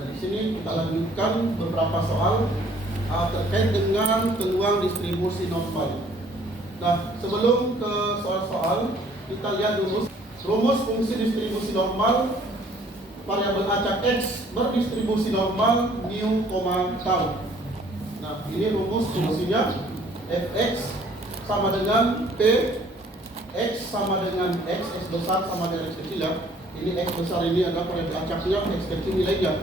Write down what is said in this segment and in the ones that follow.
Nah, di sini kita lanjutkan beberapa soal terkait dengan peluang distribusi normal. Nah, sebelum ke soal-soal, kita lihat dulu rumus fungsi distribusi normal variabel acak X berdistribusi normal mu, tau. Nah, ini rumus fungsinya fx sama dengan p, x sama dengan x besar sama dengan x kecil ya. Ini x besar ini adalah variabel acaknya, x kecil nilainya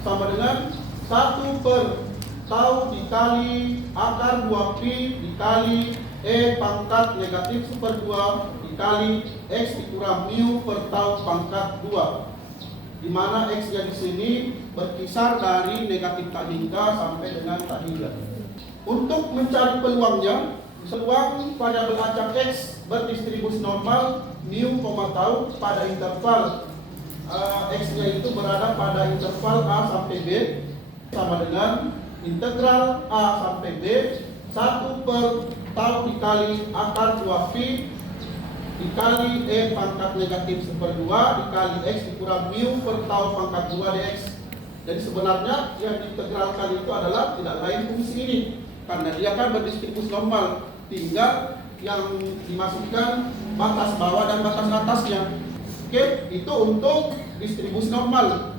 sama dengan 1 per tau dikali akar 2pi dikali e pangkat negatif super 2 dikali x dikurang mu per tau pangkat 2, di mana x nya di sini berkisar dari negatif tak hingga sampai dengan tak hingga. Untuk mencari peluangnya, peluang variabel acak x berdistribusi normal mu, tau pada interval x nya itu berada pada interval a sampai b sama dengan integral a sampai b 1 per tau dikali akar 2pi dikali e pangkat negatif super 2 dikali x dikurang mu per tau pangkat 2 dx. Jadi sebenarnya yang diintegralkan itu adalah tidak lain fungsi ini, karena dia kan berdistribusi normal, tinggal yang dimasukkan batas bawah dan batas atasnya. Oke, itu untuk distribusi normal.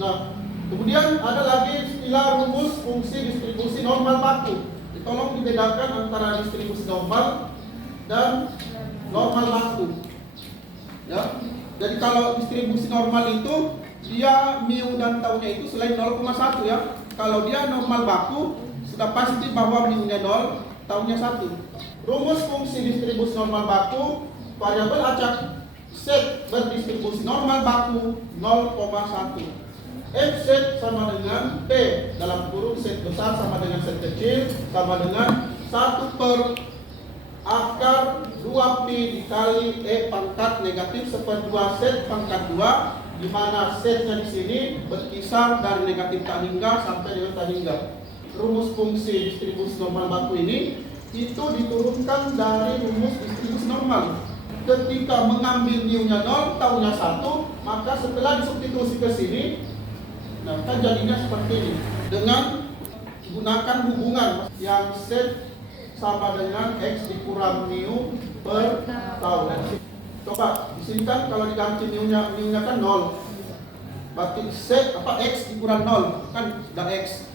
Nah, kemudian ada lagi istilah rumus fungsi distribusi normal baku. Tolong dibedakan antara distribusi normal dan normal baku. Ya, jadi kalau distribusi normal itu dia mu dan taunya itu selain 0,1 ya. Kalau dia normal baku sudah pasti bahwa mu-nya 0, taunya 1. Rumus fungsi distribusi normal baku variabel acak set berdistribusi normal baku 0,1. F set sama dengan P dalam kurung set besar sama dengan set kecil sama dengan 1 per akar 2pi dikali E pangkat negatif seperdua set pangkat 2, di mana setnya di sini berkisar dari negatif tak hingga sampai dengan tak hingga. Rumus fungsi distribusi normal baku ini itu diturunkan dari rumus distribusi normal. Ketika mengambil mu-nya 0, taunya 1, maka setelah disubstitusi ke sini, nah kan jadinya seperti ini. Dengan gunakan hubungan yang set sama dengan x dikurang mu per tau. Coba di sini kan kalau diganti mu-nya kan 0. Berarti set x dikurang 0 kan sudah x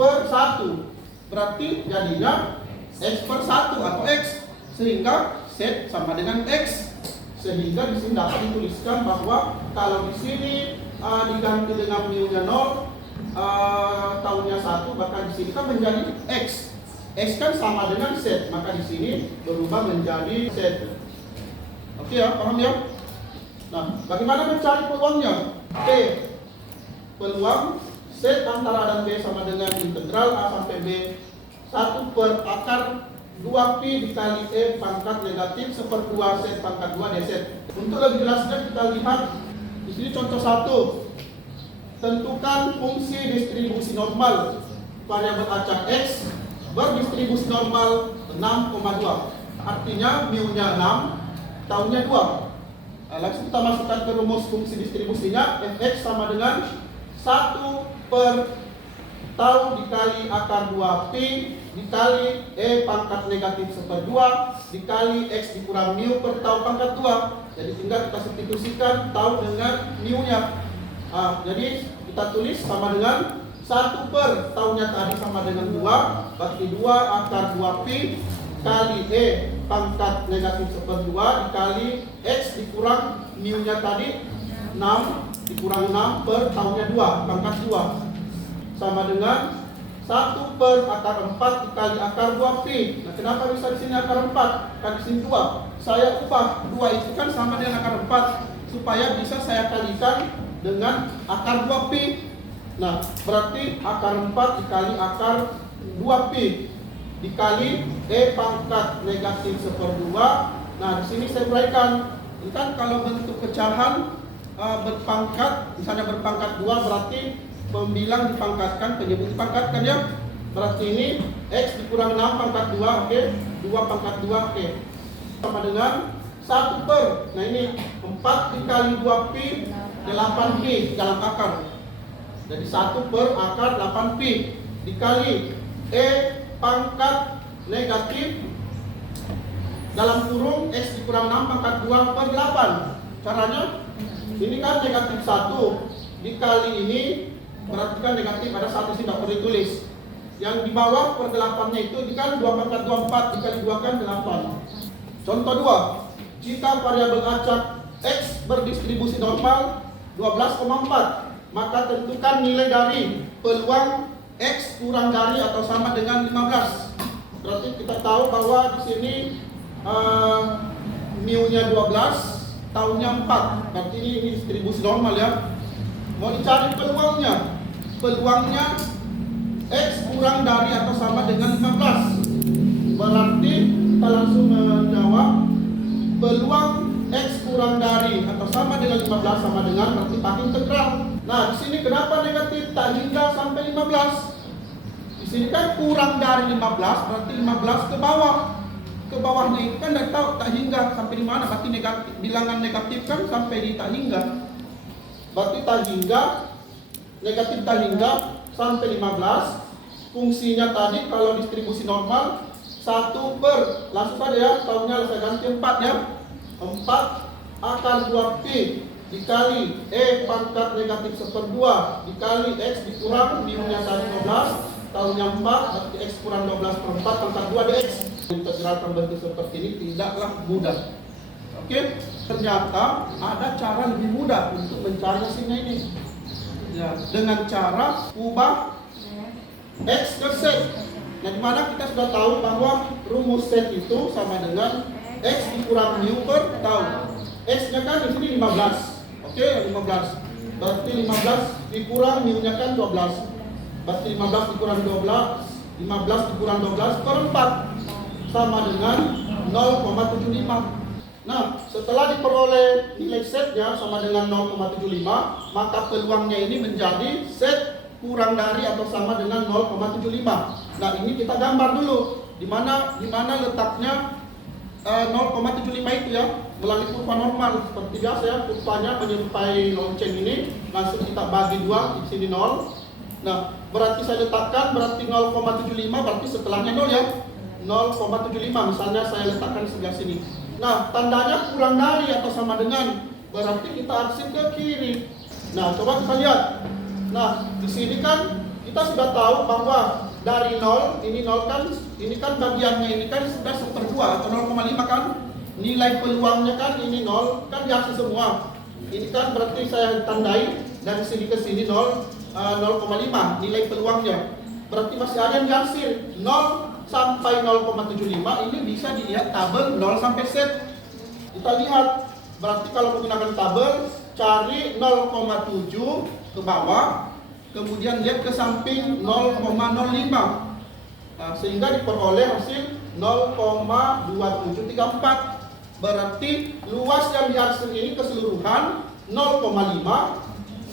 per 1. Berarti jadinya x per 1 atau x, sehingga set sama dengan x, sehingga di sini dapat dituliskan bahwa kalau di sini diganti dengan mu-nya 0, taunya 1, bahkan di sini kan menjadi x. X kan sama dengan set, maka di sini berubah menjadi set. Oke ya, paham ya? Nah, bagaimana mencari peluangnya? P, peluang set antara A dan B sama dengan integral A sampai B 1 per akar 2pi dikali E pangkat negatif seperdua set pangkat 2 dz. Untuk lebih jelasnya kita lihat di sini contoh 1. Tentukan fungsi distribusi normal variabel acak x berdistribusi normal 6,2. Artinya mu-nya 6, taunya 2. Langsung kita masukkan ke rumus fungsi distribusinya. Fx sama dengan 1 per tau dikali akar 2pi dikali E pangkat negatif seperdua dikali X dikurang mu per tau pangkat 2. Jadi tinggal kita substitusikan tau dengan mu-nya. Jadi kita tulis sama dengan 1 per taunya tadi sama dengan 2, berarti 2 akar 2pi kali E pangkat negatif seperdua dikali X dikurang mu-nya tadi 6 dikurang 6 per taunya 2 pangkat 2 sama dengan 1 per akar 4 dikali akar 2pi. Nah, kenapa bisa di sini akar 4? Kan di sini 2. Saya ubah 2 itu kan sama dengan akar 4 supaya bisa saya kalikan dengan akar 2pi. Nah, berarti akar 4 dikali akar 2pi dikali E pangkat negatif seperdua. Nah, di sini saya uraikan. Ini kan kalau bentuk pecahan berpangkat, misalnya berpangkat 2 berarti pembilang dipangkatkan, penyebut dipangkatkan ya. Berarti ini X dikurang 6 pangkat 2, oke. 2 pangkat 2, oke. Sama dengan 1 per, nah ini 4 dikali 2pi 8pi dalam akar. Jadi 1 per akar 8 pi dikali E pangkat negatif dalam kurung X dikurang 6 pangkat 2 per 8. Caranya ini kan negatif 1 dikali ini, berarti kan negatif ada 1 sih tidak perlu ditulis. Yang di bawah per 8-nya itu dikali 2 pangkat 24 dikali 2 kan 8. Contoh 2, jika variabel acak X berdistribusi normal 12,4, maka tentukan nilai dari peluang X kurang dari atau sama dengan 15. Berarti kita tahu bahwa di sini mu-nya 12, tahunnya 4. Berarti ini distribusi normal ya. Mau dicari peluangnya. Peluangnya X kurang dari atau sama dengan 15. Berarti kita langsung menjawab peluang X kurang dari atau sama dengan 15 sama dengan berarti pakai integral. Nah, di sini kenapa negatif tak hingga sampai 15? Di sini kan kurang dari 15 berarti 15 ke bawah. Ke bawahnya itu kan tidak tahu tak hingga sampai di mana, berarti negatif, bilangan negatif kan sampai di tak hingga. Berarti tak hingga negatif tak hingga sampai 15. Fungsinya tadi kalau distribusi normal 1 per, langsung saja ya, tahunnya saya ganti 4 ya. 4 akar 2 pi dikali E pangkat negatif 1/2 dikali X dikurang mu-nya tadi 12, tahunnya 4, berarti X kurang 12 per 4 pangkat 2 dx. Integralkan bentuk seperti ini tidaklah mudah. Oke, ternyata ada cara lebih mudah untuk mencari hasilnya ini. Ya, dengan cara ubah X ke set. Nah, dimana kita sudah tahu bahwa rumus set itu sama dengan X dikurang mu per tahun. X-nya kan di sini 15. Oke, 15. Berarti 15 dikurang mu-nya kan 12. Berarti 15 dikurang 12, 15 dikurang 12 per 4 sama dengan 0,75. Nah, setelah diperoleh nilai setnya sama dengan 0,75, maka peluangnya ini menjadi set kurang dari atau sama dengan 0,75. Nah, ini kita gambar dulu. Di mana letaknya 0,75 itu ya, melalui kurva normal seperti biasa ya, kurvanya menyerupai lonceng ini, langsung kita bagi 2, di sini 0. Nah, berarti saya letakkan berarti 0,75, berarti setelahnya 0 ya, 0,75. Misalnya saya letakkan sebelah sini. Nah, tandanya kurang dari atau sama dengan, berarti kita arsip ke kiri. Nah, coba kita lihat. Nah, di sini kan kita sudah tahu bahwa dari 0, ini 0 kan, ini kan bagiannya ini kan sudah 1/2 atau 0,5 kan. Nilai peluangnya kan ini 0, kan diarsip semua. Ini kan berarti saya tandai dari sini ke sini 0,5 nilai peluangnya. Berarti masih ada yang diarsip 0 sampai 0,75. Ini bisa dilihat tabel 0 sampai set. Kita lihat, berarti kalau menggunakan tabel, cari 0,7 ke bawah, kemudian lihat ke samping 0,05. Nah, sehingga diperoleh hasil 0,2734. Berarti luas yang diarsip ini keseluruhan 0,5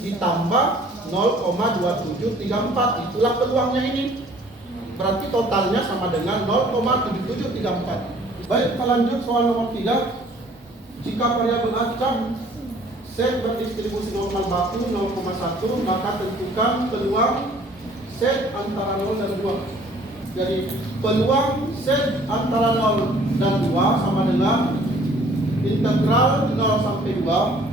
ditambah 0,2734. Itulah peluangnya ini. Berarti totalnya sama dengan 0,7734. Baik, kita lanjut soal nomor 3. Jika variabel acak set berdistribusi normal baku 0,1, maka tentukan peluang set antara 0 dan 2. Jadi peluang set antara 0 dan 2 sama dengan integral 0 sampai 2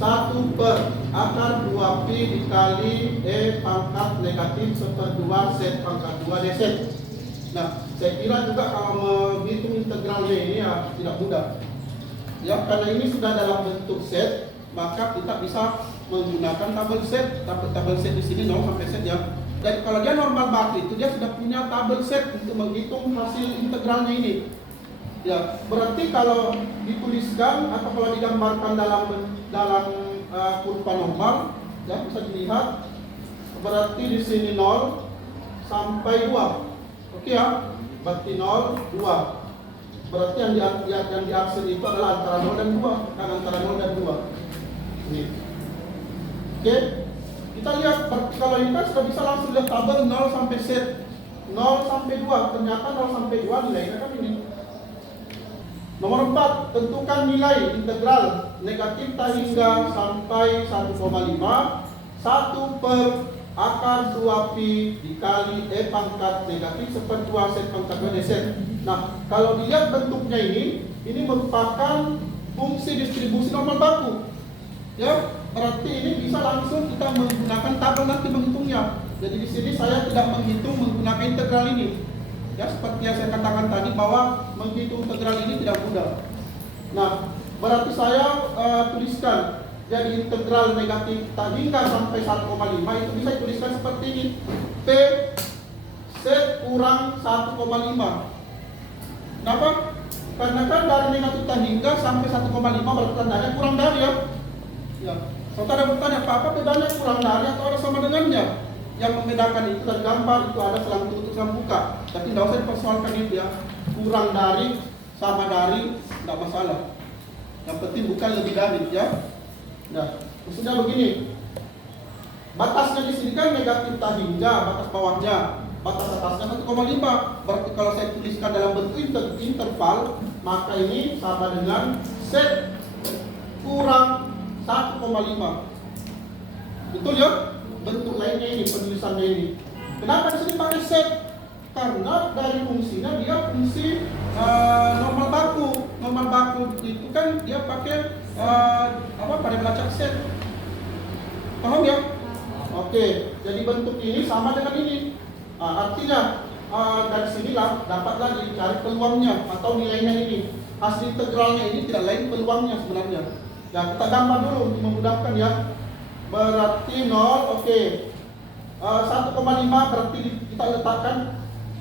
1 per akar 2 pi dikali E pangkat negatif 1/2 set pangkat 2 dz. Nah, saya kira juga kalau menghitung integralnya ini ya tidak mudah. Ya, karena ini sudah dalam bentuk set, maka kita bisa menggunakan tabel set. Tabel set di sini 0 sampai set ya. Dan kalau dia normal baku itu dia sudah punya tabel set untuk menghitung hasil integralnya ini. Ya, berarti kalau dituliskan atau kalau digambarkan dalam kurva normal, ya bisa dilihat berarti di sini 0 sampai 2. Oke ya, berarti 0, 2. Berarti yang diarsip itu adalah antara 0 dan 2, kan antara 0 dan 2. Ini. Oke. Kita lihat kalau ini kan sudah bisa langsung lihat tabel 0 sampai set. 0 sampai 2, ternyata 0 sampai 2 nilainya kan ini. Nomor 4, tentukan nilai integral negatif tak hingga sampai 1,5 1 per akar 2 pi dikali E pangkat negatif seper 2 set pangkat 2 D set. Nah, kalau dilihat bentuknya ini merupakan fungsi distribusi normal baku. Ya, berarti ini bisa langsung kita menggunakan tabel nanti menghitungnya. Jadi di sini saya tidak menghitung menggunakan integral ini. Ya, seperti yang saya katakan tadi bahwa menghitung integral ini tidak mudah. Nah, berarti saya tuliskan jadi integral negatif hingga sampai 1,5 itu bisa dituliskan seperti ini. P set kurang 1,5. Kenapa? Karena kan dari negatif hingga sampai 1,5 berarti tandanya kurang dari ya. Ya. Saudara bertanya, apa bedanya kurang dari atau ada sama dengannya? Yang membedakan itu dan gambar itu ada selang tutup selang buka. Tapi tidak usah dipersoalkan itu ya. Kurang dari, sama dari, tidak masalah. Yang penting bukan lebih dari ya. Nah, maksudnya begini. Batasnya di sini kan negatif hingga, batas bawahnya. Batas atasnya 1,5. Berarti kalau saya tuliskan dalam bentuk interval, maka ini sama dengan set kurang 1,5. Betul ya? Bentuk lainnya ini, penulisannya ini. Kenapa di sini pakai set? Karena dari fungsinya dia fungsi normal baku. Normal baku itu kan dia pakai pada belacak set. Paham ya? Oke, jadi bentuk ini sama dengan ini. Artinya dari sinilah dapatlah dicari peluangnya atau nilainya ini. Hasil integralnya ini tidak lain peluangnya sebenarnya. Ya, kita gambar dulu untuk memudahkan ya. Berarti 0, oke. 1,5 berarti kita letakkan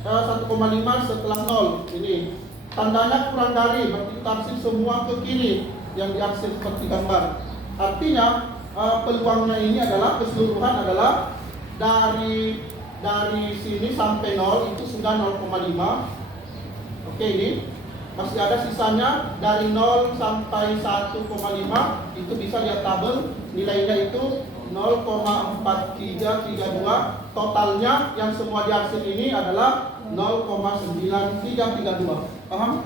1,5 setelah 0. Ini tandanya kurang dari, berarti kita arsip semua ke kiri yang diarsip seperti gambar. Artinya peluangnya ini adalah keseluruhan adalah dari sini sampai 0 itu sudah 0,5. Oke, ini masih ada sisanya dari 0 sampai 1,5 itu bisa lihat tabel nilainya itu 0,4332. Totalnya yang semua diarsip ini adalah 0,9332. Paham?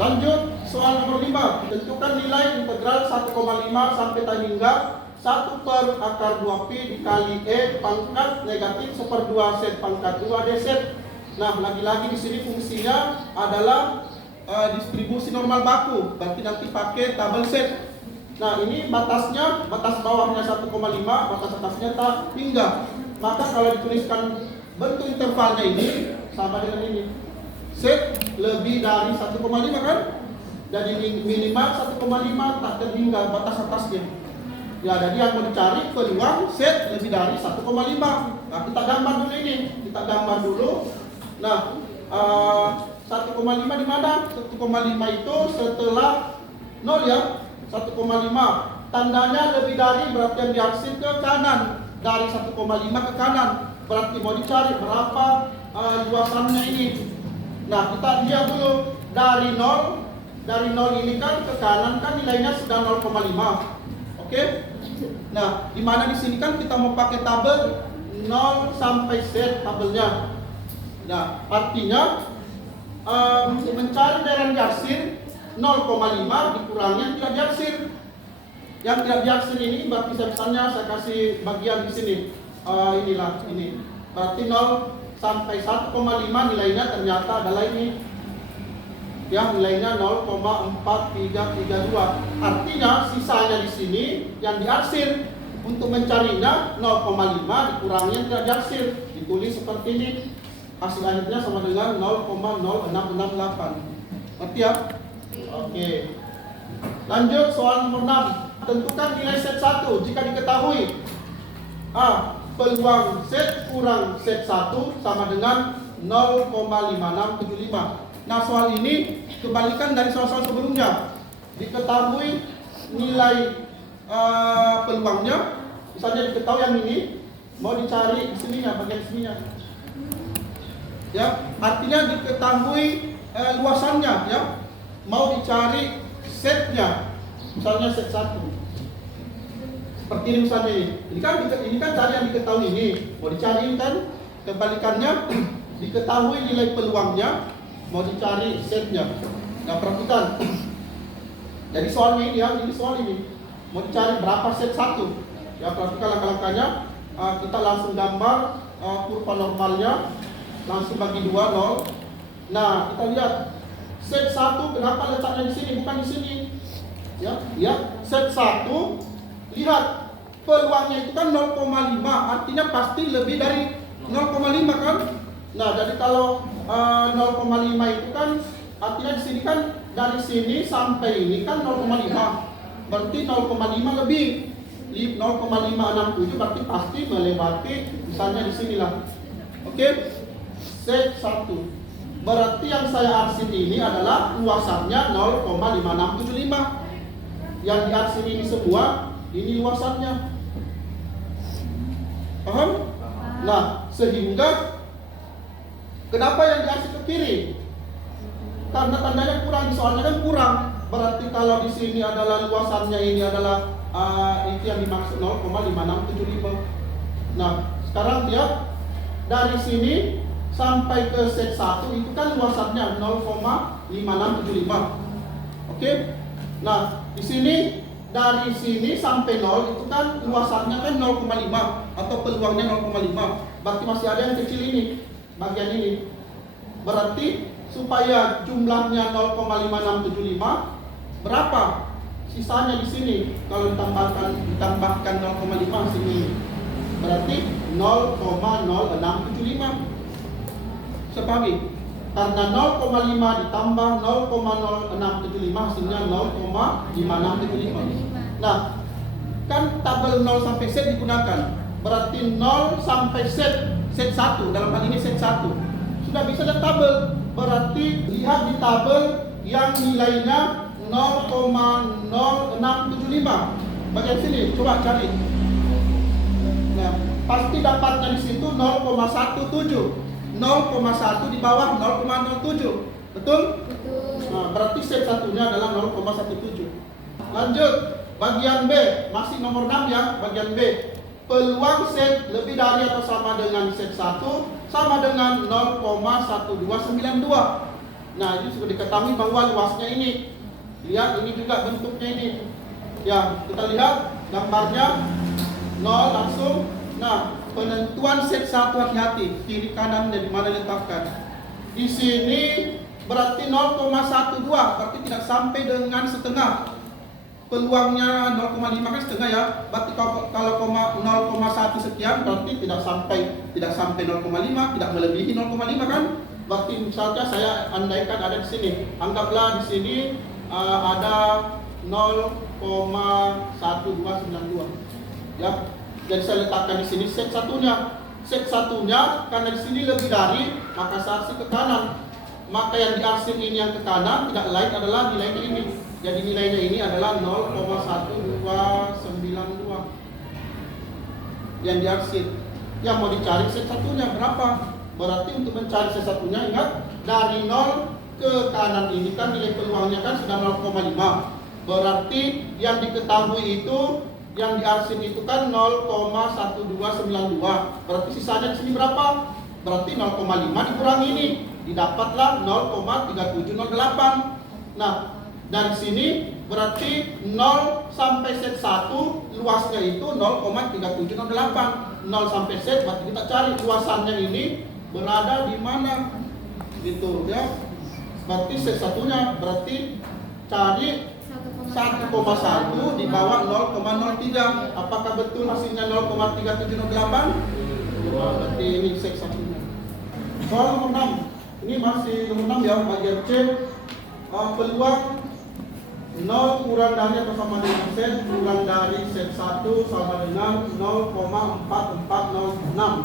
Lanjut soal nomor 5. Tentukan nilai integral 1,5 sampai hingga 1 per akar 2 pi dikali E pangkat negatif seper 2 set pangkat 2 D set. Nah, lagi-lagi di sini fungsinya adalah distribusi normal baku. Berarti nanti pakai tabel set. Nah, ini batasnya, batas bawahnya 1,5, batas atasnya tak hingga. Maka kalau dituliskan bentuk intervalnya ini sama dengan ini. Set lebih dari 1,5 kan? Jadi minimal 1,5 tak terhingga batas atasnya. Ya, jadi yang mau dicari peluang set lebih dari 1,5. Nah, kita gambar dulu ini. Kita gambar dulu. Nah, 1,5 di mana? 1,5 itu setelah 0 ya. 1,5. Tandanya lebih dari berarti yang diarsip ke kanan. Dari 1,5 ke kanan. Berarti mau dicari berapa luasannya ini. Nah, kita lihat dulu dari 0. Dari 0 ini kan ke kanan kan nilainya sudah 0,5. Oke? Nah, di mana di sini kan kita mau pakai tabel 0 sampai set tabelnya. Nah, artinya mencari daerah diarsir 0,5 dikurangi yang tidak diarsir. Yang tidak diarsir ini berarti misalnya saya kasih bagian di sini. Inilah ini. Berarti 0 sampai 1,5 nilainya ternyata adalah ini. Ya, nilainya 0,4332. Artinya sisanya di sini yang diarsir. Untuk mencarinya 0,5 dikurangi yang tidak diarsir. Ditulis seperti ini. Hasil akhirnya sama dengan 0,0668. Ngerti ya? Oke. Lanjut soal nomor 6. Tentukan nilai set 1 jika diketahui peluang set kurang set 1 sama dengan 0,5675. Nah, soal ini kebalikan dari soal-soal sebelumnya. Diketahui nilai peluangnya, misalnya diketahui yang ini, mau dicari di sininya, bagian sininya. Ya, artinya diketahui luasannya, ya. Mau dicari setnya, misalnya set 1. Seperti ini misalnya ini. Ini kan tadi yang diketahui ini, mau dicari kan kebalikannya diketahui nilai peluangnya, mau dicari setnya. Nah, perhatikan. Jadi soalnya ini ya, ini soal ini. Mau dicari berapa set 1. Ya, perhatikan langkah-langkahnya. Kita langsung gambar kurva normalnya, langsung bagi 2, 0. Nah, kita lihat set 1 kenapa letaknya di sini bukan di sini. Ya, set 1 lihat peluangnya itu kan 0,5, artinya pasti lebih dari 0,5 kan? Nah, jadi kalau 0,5 itu kan artinya di sini kan dari sini sampai ini kan 0,5. Berarti 0,5 lebih 0,567 berarti pasti melewati misalnya di sinilah. Oke. Set 1. Berarti yang saya arsin ini adalah luasannya 0,5675. Yang diarsin ini semua ini luasannya. Paham? Nah, sehingga kenapa yang diarsin ke kiri? Karena tandanya kurang, di soalnya kan kurang. Berarti kalau di sini adalah luasannya ini adalah itu yang dimaksud 0,5675. Nah, sekarang lihat dari sini sampai ke set 1 itu kan luasannya 0,5675. Oke. Nah, di sini dari sini sampai 0 itu kan luasannya kan 0,5 atau peluangnya 0,5. Berarti masih ada yang kecil ini, bagian ini. Berarti supaya jumlahnya 0,5675 berapa? Sisanya di sini kalau ditambahkan 0,5 sini. Berarti 0,0675. Sepahami? Karena 0,5 ditambah 0,0675 hasilnya 0,5675. Nah, kan tabel 0 sampai set digunakan. Berarti 0 sampai set 1, dalam hal ini set 1. Sudah bisa lihat tabel. Berarti lihat di tabel yang nilainya 0,0675. Bagian sini coba cari. Nah, pasti dapatnya di situ 0,17. 0,1 di bawah 0,07. Betul? Betul. Nah, berarti set satunya adalah 0,17. Lanjut, bagian B, masih nomor 6 ya, bagian B. Peluang set lebih dari atau sama dengan set 1 sama dengan 0,1292. Nah, ini sudah diketahui bahwa luasnya ini. Lihat, ini juga bentuknya ini. Ya, kita lihat gambarnya 0 langsung. Nah, penentuan set 1 hati-hati, kiri kanan dari mana letakkan. Di sini berarti 0,12, berarti tidak sampai dengan setengah. Peluangnya 0,5 kan setengah ya. Berarti kalau 0,1 sekian berarti tidak sampai 0,5, tidak melebihi 0,5 kan? Berarti misalnya saya andaikan ada di sini. Anggaplah di sini ada 0,1292. Ya. Jadi saya letakkan di sini set satunya. Set satunya karena di sini lebih dari, maka saya arsir ke kanan. Maka yang diarsir ini yang ke kanan tidak lain adalah nilainya ini. Jadi nilainya ini adalah 0,1292. Yang diarsir. Yang mau dicari set satunya berapa? Berarti untuk mencari set satunya ingat dari 0 ke kanan ini kan nilai peluangnya kan sudah 0,5. Berarti yang diketahui itu yang diarsir itu kan 0,1292. Berarti sisanya di sini berapa? Berarti 0,5 dikurangi ini, didapatlah 0,3708. Nah, dari sini berarti 0 sampai set 1 luasnya itu 0,3708. 0 sampai set berarti kita cari luasannya ini berada di mana? Gitu ya. Berarti set satunya berarti cari 1,1 di bawah 0,03. Apakah betul hasilnya 0,3708? Berarti ini set satunya. Soal nomor 6. Ini masih nomor 6 ya, bagian C. Peluang 0 kurang dari atau sama dengan set kurang dari set 1 sama dengan 0,4406.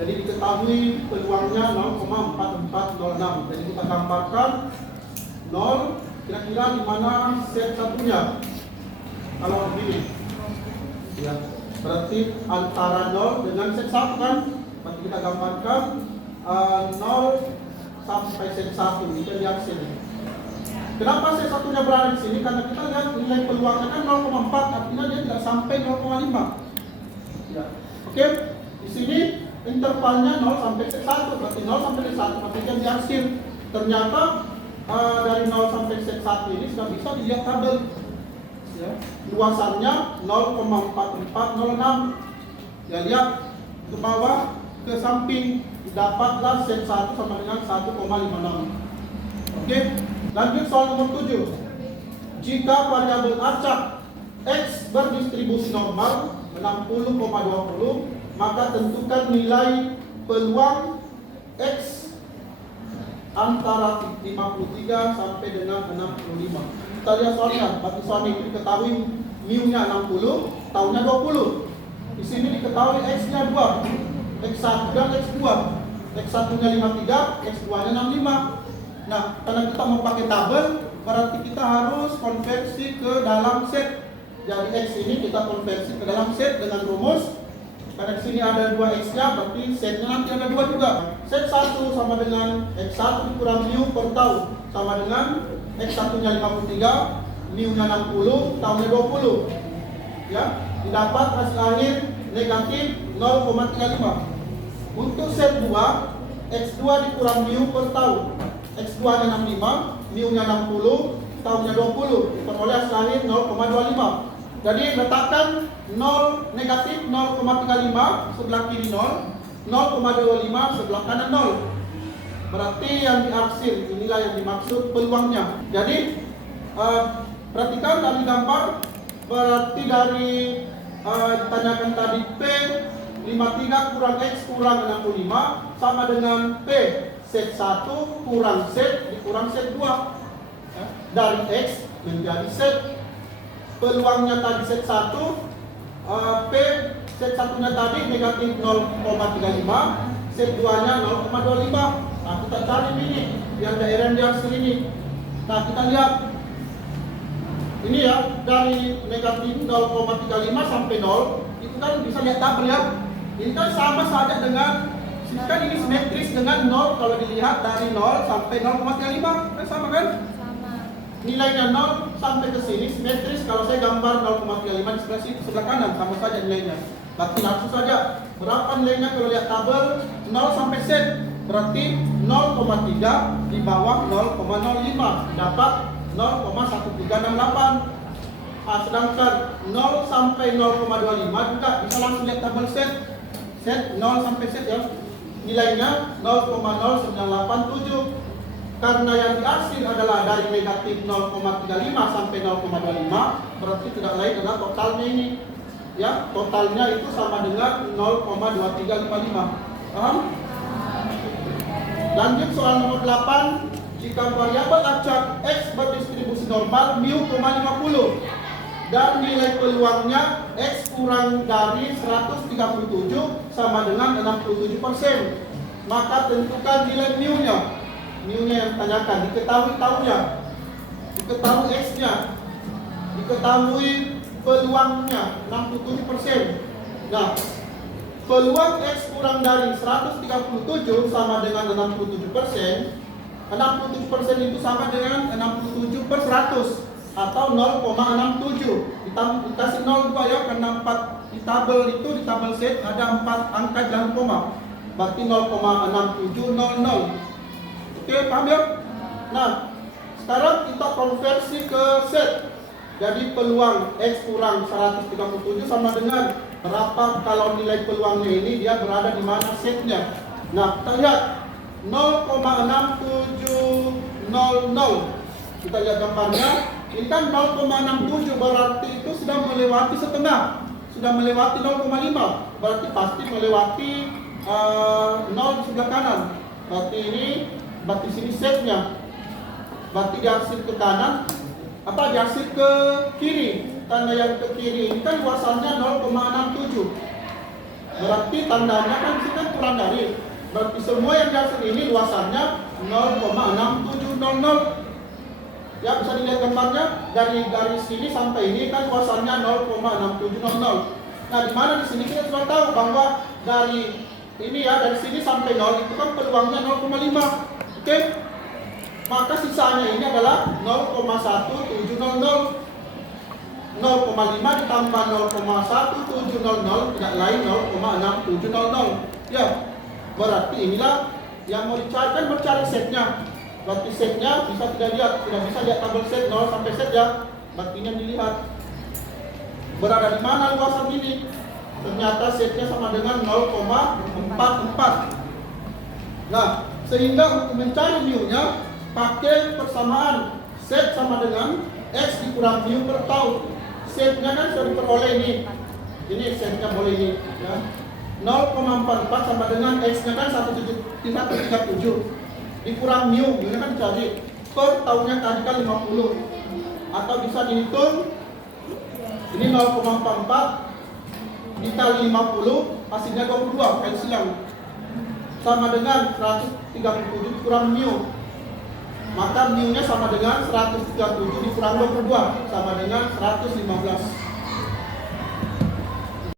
Jadi diketahui peluangnya 0,4406. Jadi kita gambarkan 0 kira-kira di mana set satunya? Kalau begini, ya, berarti antara 0 dengan set 1 kan? Berarti kita gambarkan 0 sampai set 1 itu diarsir. Kenapa set satunya berada di sini? Karena kita lihat nilai peluangnya kan 0,4, artinya dia tidak sampai 0,5. Ya, oke. Di sini intervalnya 0 sampai set 1, berarti 0 sampai set 1 berarti dia diarsir. Ternyata dari 0 sampai set 1 ini sudah bisa dilihat tabel. ya. Luasannya 0,4406. Ya, lihat ke bawah, ke samping, dapatlah set 1 sama dengan 1,56. Oke, lanjut soal nomor 7. Jika variabel acak X berdistribusi normal 60,20, maka tentukan nilai peluang X antara 53 sampai dengan 65. Kita lihat soalnya, bagi soal ini diketahui mu-nya 60, tahunnya 20. Di sini diketahui X-nya 2, X1 dan X2. X1-nya 53, X2-nya 65. Nah, karena kita mau pakai tabel, berarti kita harus konversi ke dalam set. Jadi X ini kita konversi ke dalam set dengan rumus. Karena di sini ada 2X-nya, berarti setnya nanti ada 2 juga. Set 1 sama dengan X1 dikurang mu per tahun, sama dengan X1-nya 53, mu-nya 60, tahunnya 20. Ya, didapat hasil akhir negatif 0,35. Untuk set 2, X2 dikurang mu per tahun. X2-nya 65, mu-nya 60, tahunnya 20. Diperoleh hasil akhir 0,25. Jadi letakkan 0 negatif 0,35 sebelah kiri 0, 0,25 sebelah kanan 0. Berarti yang diarsir inilah yang dimaksud peluangnya. Jadi perhatikan dari gambar, berarti dari ditanyakan tadi P 53 kurang X kurang 65 sama dengan P set 1 kurang set dikurang set 2. Dari X menjadi set. Peluangnya tadi set 1, P set 1-nya tadi negatif 0,35, set 2-nya 0,25. Nah, kita cari ini yang daerah yang diarsir ini. Nah, kita lihat ini ya, dari negatif 0,35 sampai 0, itu kan bisa lihat tabel ya. Ini kan sama saja dengan, kan ini simetris dengan 0 kalau dilihat dari 0 sampai 0,35, kan sama kan? Nilainya 0 sampai ke sini simetris. Kalau saya gambar 0,35 di sebelah sini, sebelah kanan sama saja nilainya. Berarti langsung saja berapa nilainya kalau lihat tabel 0 sampai set, berarti 0,3 di bawah 0,05 dapat 0,1368. Sedangkan 0 sampai 0,25 juga bisa langsung lihat tabel set. Set 0 sampai set ya, nilainya 0,0987. Karena yang diarsir adalah dari negatif 0,35 sampai 0,25, berarti tidak lain adalah totalnya ini. Ya, totalnya itu sama dengan 0,2355. Paham? Lanjut soal nomor 8. Jika variabel acak X berdistribusi normal mu, 50 dan nilai peluangnya X kurang dari 137 sama dengan 67%, maka tentukan nilai mu-nya. Mu-nya yang ditanyakan, diketahui tahunnya, diketahui X-nya, diketahui peluangnya 67%. Nah, peluang X kurang dari 137 sama dengan 67%. 67% itu sama dengan 67 per 100 atau 0,67. Dikasih 0 ya, karena 4 di tabel itu, di tabel set ada 4 angka jangan koma. Berarti 0,6700. Oke, paham ya? Nah, sekarang kita konversi ke set. Jadi peluang X kurang 137 sama dengan berapa kalau nilai peluangnya ini dia berada di mana setnya. Nah, kita lihat 0,6700. Kita lihat gambarnya. Ini kan 0,67 berarti itu sudah melewati setengah. Sudah melewati 0,5. Berarti pasti melewati 0 di sebelah kanan. Berarti sini setnya. Berarti diarsir ke kanan, diarsir ke kiri. Tanda yang ke kiri ini kan luasannya 0,67. Berarti tandanya kan sini kan kurang dari. Berarti semua yang diarsir ini luasannya 0,6700. Ya, bisa dilihat gambarnya dari sini sampai ini kan luasannya 0,6700. Nah, di mana di sini kita sudah tahu bahwa dari ini ya, dari sini sampai 0 itu kan peluangnya 0,5. Oke, maka sisanya ini adalah 0,1700. 0,5 ditambah 0,1700 tidak lain 0,6700. Ya, berarti inilah yang mau dicari, kan mencari setnya. Berarti setnya bisa tidak bisa lihat tabel set 0 sampai set ya. Berarti ini yang dilihat. berada di mana luasan ini? Ternyata setnya sama dengan 0,44. Nah, sehingga untuk mencari mu-nya pakai persamaan set sama dengan X dikurang mu per tau. Setnya kan sudah diperoleh ini. Ini setnya boleh ini ya. 0,44 sama dengan X-nya kan 137 dikurang mu-nya kan cari per tahunnya tadi kan 50. Atau bisa dihitung ini 0,44 dikali 50 hasilnya 22 kali silang sama dengan 137 dikurang mu, maka mu nya sama dengan 137 dikurang 22 sama dengan 115.